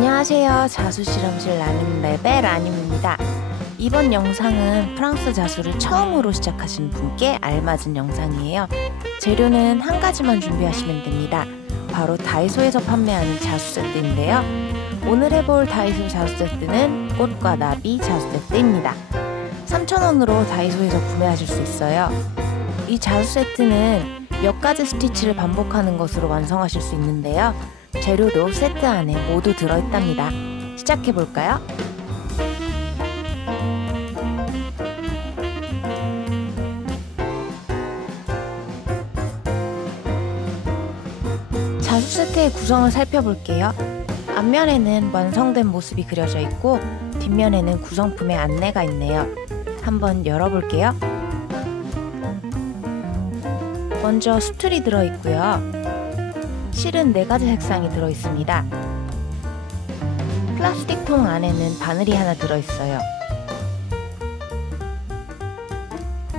안녕하세요. 자수실험실 라님 랩의 라님입니다. 이번 영상은 프랑스 자수를 처음으로 시작하신 분께 알맞은 영상이에요. 재료는 한 가지만 준비하시면 됩니다. 바로 다이소에서 판매하는 자수 세트인데요. 오늘 해볼 다이소 자수 세트는 꽃과 나비 자수 세트입니다. 3,000원으로 다이소에서 구매하실 수 있어요. 이 자수 세트는 몇 가지 스티치를 반복하는 것으로 완성하실 수 있는데요. 재료도 세트 안에 모두 들어있답니다. 시작해볼까요? 자수 세트의 구성을 살펴볼게요. 앞면에는 완성된 모습이 그려져 있고 뒷면에는 구성품의 안내가 있네요. 한번 열어볼게요. 먼저 수틀이 들어있고요. 실은 4가지 색상이 들어있습니다. 플라스틱 통 안에는 바늘이 하나 들어있어요.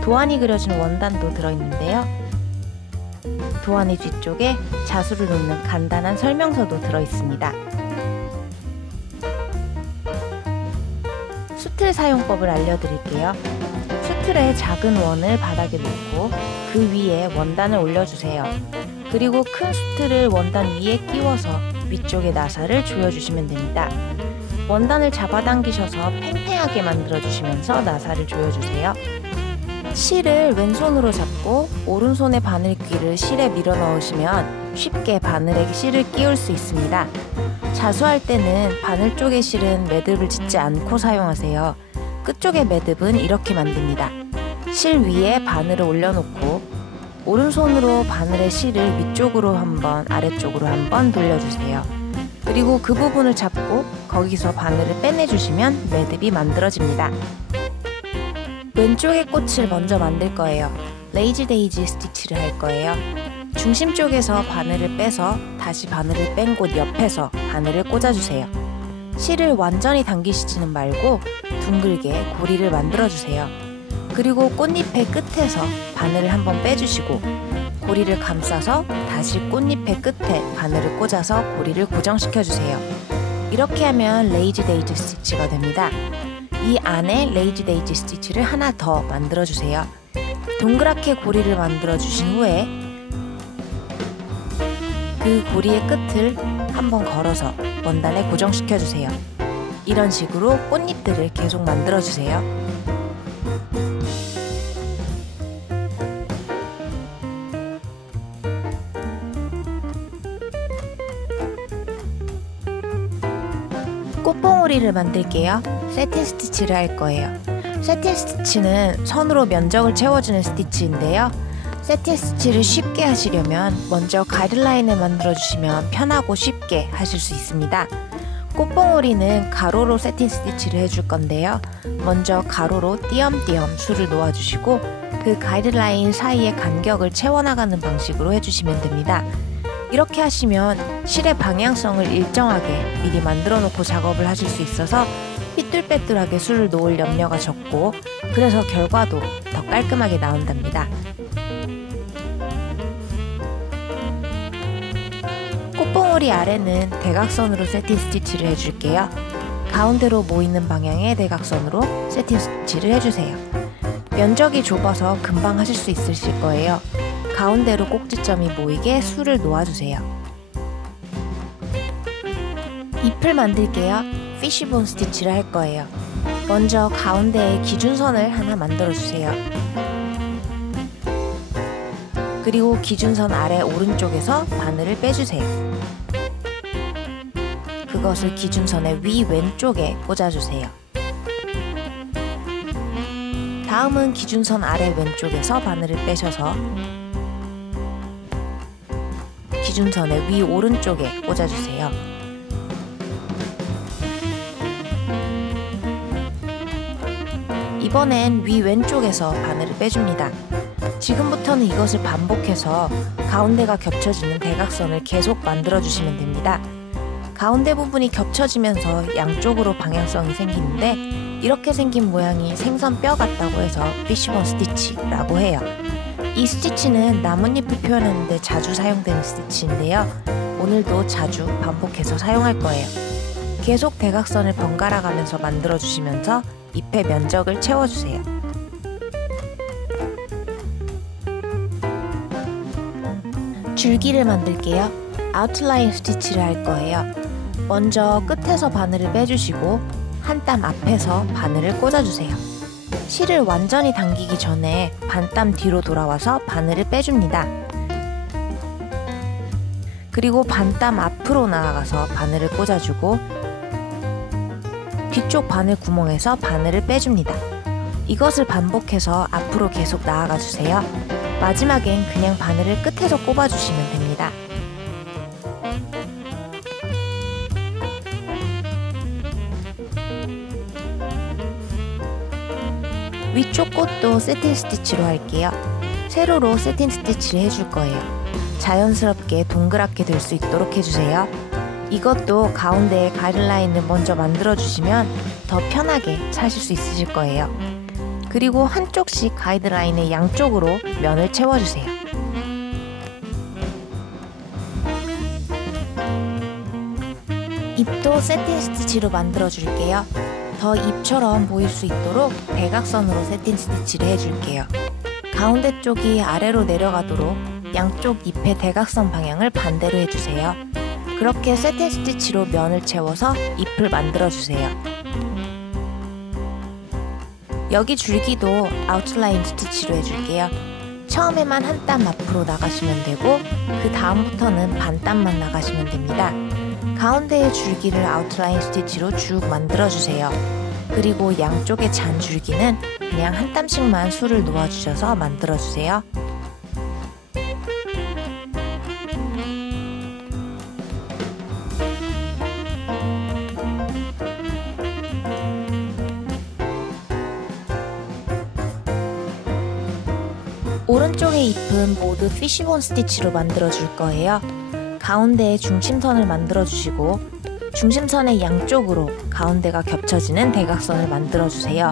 도안이 그려진 원단도 들어있는데요. 도안의 뒤쪽에 자수를 놓는 간단한 설명서도 들어있습니다. 수틀 사용법을 알려드릴게요. 수틀에 작은 원을 바닥에 놓고 그 위에 원단을 올려주세요. 그리고 큰 수틀을 원단 위에 끼워서 위쪽에 나사를 조여주시면 됩니다. 원단을 잡아당기셔서 팽팽하게 만들어주시면서 나사를 조여주세요. 실을 왼손으로 잡고 오른손의 바늘귀를 실에 밀어 넣으시면 쉽게 바늘에 실을 끼울 수 있습니다. 자수할 때는 바늘 쪽의 실은 매듭을 짓지 않고 사용하세요. 끝쪽의 매듭은 이렇게 만듭니다. 실 위에 바늘을 올려놓고 오른손으로 바늘의 실을 위쪽으로 한번 아래쪽으로 한번 돌려주세요. 그리고 그 부분을 잡고 거기서 바늘을 빼내주시면 매듭이 만들어집니다. 왼쪽의 꽃을 먼저 만들 거예요. 레이지 데이지 스티치를 할 거예요. 중심 쪽에서 바늘을 빼서 다시 바늘을 뺀 곳 옆에서 바늘을 꽂아주세요. 실을 완전히 당기시지는 말고 둥글게 고리를 만들어주세요. 그리고 꽃잎의 끝에서 바늘을 한번 빼주시고 고리를 감싸서 다시 꽃잎의 끝에 바늘을 꽂아서 고리를 고정시켜주세요. 이렇게 하면 레이지 데이지 스티치가 됩니다. 이 안에 레이지 데이지 스티치를 하나 더 만들어주세요. 동그랗게 고리를 만들어주신 후에 그 고리의 끝을 한번 걸어서 원단에 고정시켜주세요. 이런 식으로 꽃잎들을 계속 만들어주세요. 꽃봉오리를 만들게요. 세틴 스티치를 할 거예요. 세틴 스티치는 선으로 면적을 채워주는 스티치인데요. 세틴 스티치를 쉽게 하시려면 먼저 가이드라인을 만들어주시면 편하고 쉽게 하실 수 있습니다. 꽃봉오리는 가로로 세틴 스티치를 해줄 건데요. 먼저 가로로 띄엄띄엄 줄을 놓아주시고 그 가이드라인 사이의 간격을 채워나가는 방식으로 해주시면 됩니다. 이렇게 하시면 실의 방향성을 일정하게 미리 만들어 놓고 작업을 하실 수 있어서 삐뚤빼뚤하게 술을 놓을 염려가 적고 그래서 결과도 더 깔끔하게 나온답니다. 꽃봉오리 아래는 대각선으로 세틴 스티치를 해줄게요. 가운데로 모이는 방향의 대각선으로 세틴 스티치를 해주세요. 면적이 좁아서 금방 하실 수 있으실 거예요. 가운데로 꼭지점이 모이게 술을 놓아주세요. 잎을 만들게요. 피쉬본 스티치를 할 거예요. 먼저 가운데에 기준선을 하나 만들어주세요. 그리고 기준선 아래 오른쪽에서 바늘을 빼주세요. 그것을 기준선의 위 왼쪽에 꽂아주세요. 다음은 기준선 아래 왼쪽에서 바늘을 빼셔서 기준선의 위 오른쪽에 꽂아주세요. 이번엔 위 왼쪽에서 바늘을 빼줍니다. 지금부터는 이것을 반복해서 가운데가 겹쳐지는 대각선을 계속 만들어주시면 됩니다. 가운데 부분이 겹쳐지면서 양쪽으로 방향성이 생기는데 이렇게 생긴 모양이 생선뼈 같다고 해서 피쉬본 스티치라고 해요. 이 스티치는 나뭇잎을 표현하는 데 자주 사용되는 스티치인데요. 오늘도 자주 반복해서 사용할 거예요. 계속 대각선을 번갈아 가면서 만들어주시면서 잎의 면적을 채워주세요. 줄기를 만들게요. 아웃라인 스티치를 할 거예요. 먼저 끝에서 바늘을 빼주시고 한 땀 앞에서 바늘을 꽂아주세요. 실을 완전히 당기기 전에 반 땀 뒤로 돌아와서 바늘을 빼줍니다. 그리고 반 땀 앞으로 나아가서 바늘을 꽂아주고 뒤쪽 바늘 구멍에서 바늘을 빼줍니다. 이것을 반복해서 앞으로 계속 나아가 주세요. 마지막엔 그냥 바늘을 끝에서 꼽아주시면 됩니다. 위쪽 꽃도 세틴 스티치로 할게요. 세로로 세틴 스티치를 해줄 거예요. 자연스럽게 동그랗게 될 수 있도록 해주세요. 이것도 가운데에 가이드라인을 먼저 만들어주시면 더 편하게 차실 수 있으실 거예요. 그리고 한쪽씩 가이드라인의 양쪽으로 면을 채워주세요. 잎도 세틴 스티치로 만들어줄게요. 더 잎처럼 보일 수 있도록 대각선으로 세틴 스티치를 해줄게요. 가운데 쪽이 아래로 내려가도록 양쪽 잎의 대각선 방향을 반대로 해주세요. 그렇게 세틴 스티치로 면을 채워서 잎을 만들어주세요. 여기 줄기도 아웃라인 스티치로 해줄게요. 처음에만 한 땀 앞으로 나가시면 되고 그 다음부터는 반 땀만 나가시면 됩니다. 가운데의 줄기를 아웃라인 스티치로 쭉 만들어주세요. 그리고 양쪽의 잔 줄기는 그냥 한 땀씩만 술을 놓아주셔서 만들어주세요. 오른쪽의 잎은 모두 피쉬본 스티치로 만들어줄 거예요. 가운데에 중심선을 만들어주시고 중심선의 양쪽으로 가운데가 겹쳐지는 대각선을 만들어주세요.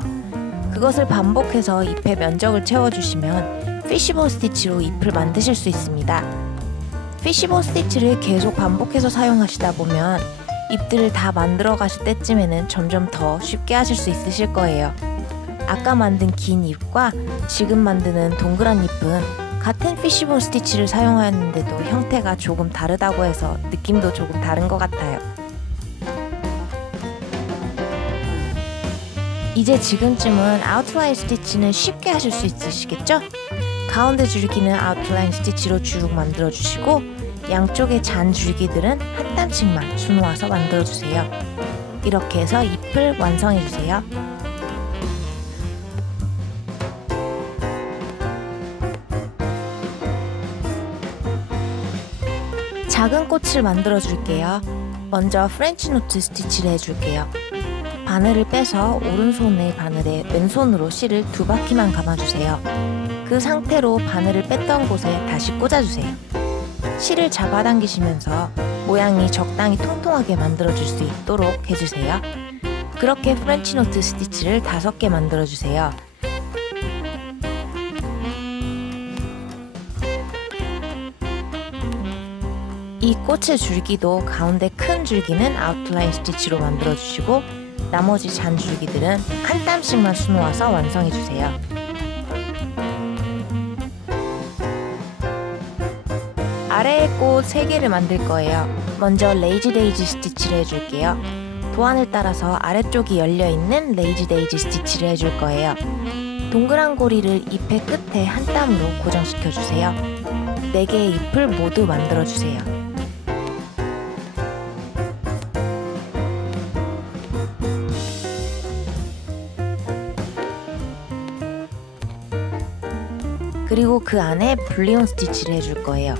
그것을 반복해서 잎의 면적을 채워주시면 피쉬본 스티치로 잎을 만드실 수 있습니다. 피쉬본 스티치를 계속 반복해서 사용하시다 보면 잎들을 다 만들어 가실 때쯤에는 점점 더 쉽게 하실 수 있으실 거예요. 아까 만든 긴 잎과 지금 만드는 동그란 잎은 같은 피쉬본 스티치를 사용하였는데도 형태가 조금 다르다고 해서 느낌도 조금 다른 것 같아요. 이제 지금쯤은 아웃라인 스티치는 쉽게 하실 수 있으시겠죠? 가운데 줄기는 아웃라인 스티치로 쭉 만들어주시고 양쪽의 잔 줄기들은 한 땀씩만 수놓아서 만들어주세요. 이렇게 해서 잎을 완성해주세요. 작은 꽃을 만들어줄게요. 먼저 프렌치 노트 스티치를 해줄게요. 바늘을 빼서 오른손의 바늘에 왼손으로 실을 2바퀴만 감아주세요. 그 상태로 바늘을 뺐던 곳에 다시 꽂아주세요. 실을 잡아당기시면서 모양이 적당히 통통하게 만들어줄 수 있도록 해주세요. 그렇게 프렌치 노트 스티치를 5개 만들어주세요. 이 꽃의 줄기도 가운데 큰 줄기는 아웃라인 스티치로 만들어주시고 나머지 잔 줄기들은 한 땀씩만 수놓아서 완성해주세요. 아래의 꽃 3개를 만들 거예요. 먼저 레이지 데이지 스티치를 해줄게요. 도안을 따라서 아래쪽이 열려있는 레이지 데이지 스티치를 해줄 거예요. 동그란 고리를 잎의 끝에 한 땀으로 고정시켜주세요. 4개의 잎을 모두 만들어주세요. 그리고 그 안에 분리온 스티치를 해줄 거예요.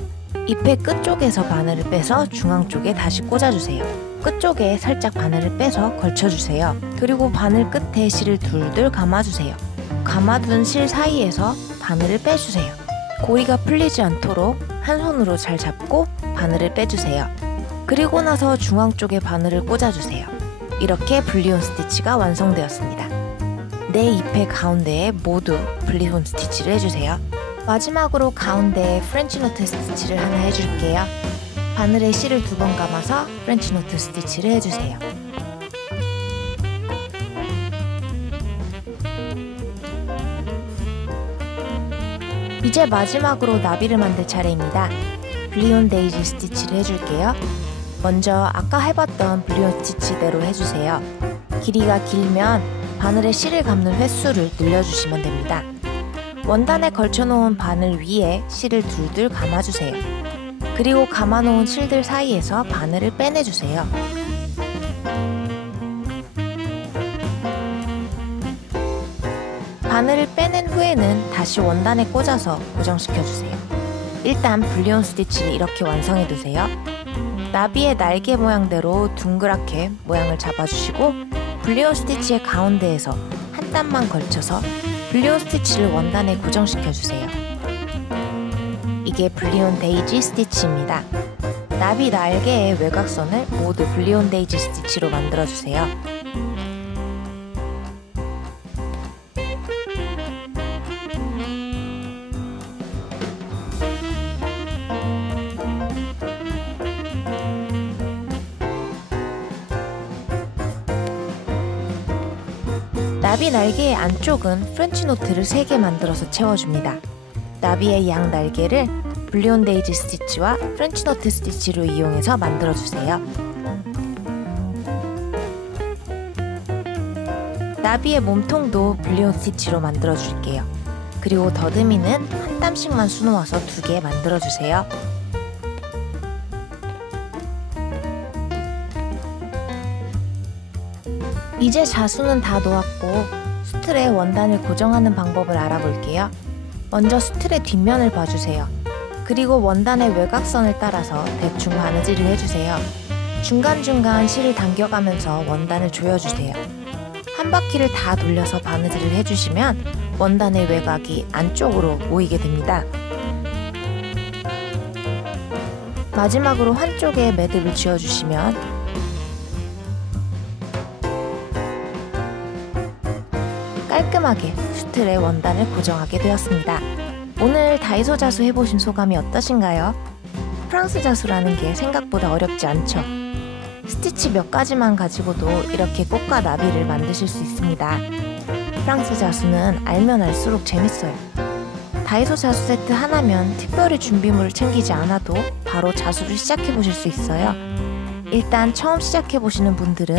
잎의 끝쪽에서 바늘을 빼서 중앙 쪽에 다시 꽂아주세요. 끝쪽에 살짝 바늘을 빼서 걸쳐주세요. 그리고 바늘 끝에 실을 둘둘 감아주세요. 감아둔 실 사이에서 바늘을 빼주세요. 고리가 풀리지 않도록 한 손으로 잘 잡고 바늘을 빼주세요. 그리고 나서 중앙 쪽에 바늘을 꽂아주세요. 이렇게 분리온 스티치가 완성되었습니다. 내 잎의 가운데에 모두 분리온 스티치를 해주세요. 마지막으로 가운데에 프렌치 노트 스티치를 하나 해줄게요. 바늘에 실을 2번 감아서 프렌치 노트 스티치를 해주세요. 이제 마지막으로 나비를 만들 차례입니다. 블리온 데이지 스티치를 해줄게요. 먼저 아까 해봤던 블리온 스티치대로 해주세요. 길이가 길면 바늘에 실을 감는 횟수를 늘려주시면 됩니다. 원단에 걸쳐놓은 바늘 위에 실을 둘둘 감아주세요. 그리고 감아놓은 실들 사이에서 바늘을 빼내주세요. 바늘을 빼낸 후에는 다시 원단에 꽂아서 고정시켜주세요. 일단 블리온 스티치를 이렇게 완성해두세요. 나비의 날개 모양대로 둥그랗게 모양을 잡아주시고 블리온 스티치의 가운데에서 한 땀만 걸쳐서 블리온 스티치를 원단에 고정시켜주세요. 이게 블리온 데이지 스티치입니다. 나비 날개의 외곽선을 모두 블리온 데이지 스티치로 만들어주세요. 나비 날개의 안쪽은 프렌치 노트를 3개 만들어서 채워줍니다. 나비의 양 날개를 블리온 데이지 스티치와 프렌치 노트 스티치로 이용해서 만들어주세요. 나비의 몸통도 블리온 스티치로 만들어줄게요. 그리고 더듬이는 한 땀씩만 수놓아서 2개 만들어주세요. 이제 자수는 다 놓았고 수틀에 원단을 고정하는 방법을 알아볼게요. 먼저 수틀의 뒷면을 봐주세요. 그리고 원단의 외곽선을 따라서 대충 바느질을 해주세요. 중간중간 실을 당겨가면서 원단을 조여주세요. 한 바퀴를 다 돌려서 바느질을 해주시면 원단의 외곽이 안쪽으로 모이게 됩니다. 마지막으로 한쪽에 매듭을 지어주시면 깔끔하게 수틀에 원단을 고정하게 되었습니다. 오늘 다이소 자수 해보신 소감이 어떠신가요? 프랑스 자수라는 게 생각보다 어렵지 않죠? 스티치 몇 가지만 가지고도 이렇게 꽃과 나비를 만드실 수 있습니다. 프랑스 자수는 알면 알수록 재밌어요. 다이소 자수 세트 하나면 특별히 준비물을 챙기지 않아도 바로 자수를 시작해보실 수 있어요. 일단 처음 시작해보시는 분들은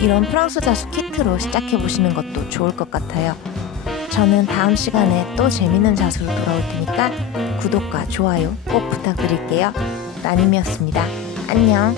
이런 프랑스 자수 키트로 시작해보시는 것도 좋을 것 같아요. 저는 다음 시간에 또 재밌는 자수로 돌아올 테니까 구독과 좋아요 꼭 부탁드릴게요. 따님이었습니다. 안녕.